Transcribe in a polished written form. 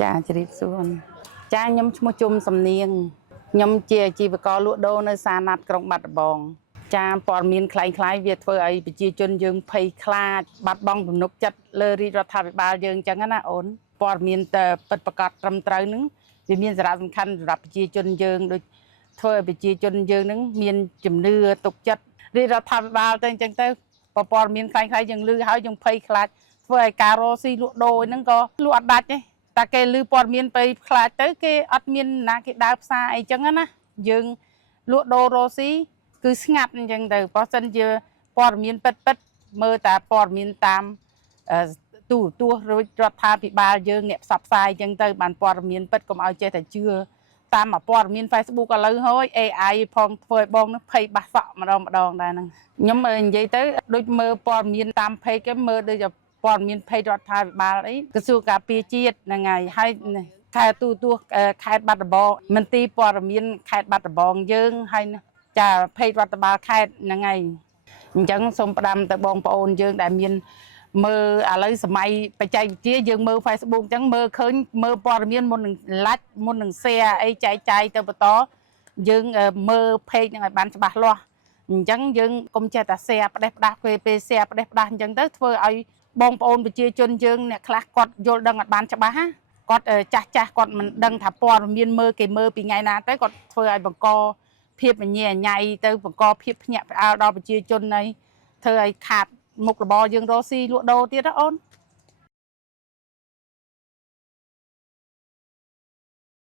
ចាជ្រាបសួរចាខ្ញុំឈ្មោះជុំសំនៀងខ្ញុំជាអាជីវករលក់ដូរនៅសាណាត់ក្រុងបាត់ដំបងចាព័ត៌មានคล้ายៗវាធ្វើឲ្យប្រជាជនយើងភ័យខ្លាចបាត់បង់ទំនុកចិត្តលើរាជរដ្ឋាភិបាលយើងអញ្ចឹងណាអូនព័ត៌មានតែពិតប្រាកដត្រឹមត្រូវនឹងវាមានសារៈសំខាន់សម្រាប់ប្រជាជនយើងដូចធ្វើឲ្យប្រជាជនយើងនឹងមានជំនឿទុកចិត្តរាជរដ្ឋាភិបាលទៅអញ្ចឹងទៅព័ត៌មានคล้ายៗយើងឮហើយយើងភ័យខ្លាចធ្វើឲ្យការរស់ស៊ីលក់ដូរហ្នឹងក៏លក់អត់ដាច់ទេតែគេឮព័ត៌មានទៅខ្លាចទៅគេអត់មានណាគេដើរផ្សារអីចឹងណាយើងលក់ដូររស់ស៊ីគឺស្ងាត់អញ្ចឹងទៅបើសិនជាព័ត៌មានពិតមើលតែព័ត៌មានតាមទូរទស្សន៍រដ្ឋាភិបាលយើងអ្នកផ្សព្វផ្សាយអញ្ចឹងទៅបានព័ត៌មានពិតកុំឲ្យចេះតែជឿតាមព័ត៌មាន Facebook ឥឡូវហើយ AI ផងធ្វើឲ្យបងនឹងភ័យបាសក់ម្ដងដែរហ្នឹងខ្ញុំនិយាយទៅដូចមើលព័ត៌មានតាម page គេមើលដូចព័ត៌មាន page រដ្ឋាភិបាលអីក្រសួងការពារជាតិហ្នឹងហើយខេត្តទូទួខេត្តបាត់ដំបងមន្ទីរព័ត៌មានខេត្តបាត់ដំបងយើងហើយចា page រដ្ឋបាលខេត្តហ្នឹងហើយអញ្ចឹងសូមផ្ដាំទៅបងប្អូនយើងដែលមានមើលឥឡូវសម័យបច្ចេកវិទ្យាយើងមើល Facebook អញ្ចឹងមើលឃើញមើលព័ត៌មានមុននឹង like មុននឹង share អីចែកចាយទៅបន្តយើងមើល page ហ្នឹងឲ្យបានច្បាស់លាស់អញ្ចឹងយើងកុំចេះតែ share ផ្ដេសផ្ដាស់ពេល share ផ្ដេសផ្ដាស់អញ្ចឹងទៅធ្វើឲ្យបងប្អូនប្រជាជនយើងអ្នកខ្លះគាត់យល់ដឹងអត់បានច្បាស់ណាគាត់ចាស់គាត់មិនដឹងថាព័ត៌មានមើលគេមើលពីថ្ងៃណាទៅគាត់ធ្វើឲ្យបង្កភាពអញ្ញែអញ្ញៃទៅបង្កភាពភ្ញាក់ផ្អើលដល់ប្រជាជននៃធ្វើឲ្យខាតមុខរបរយើងរស់ស៊ីលក់ដូរទៀតណាអូន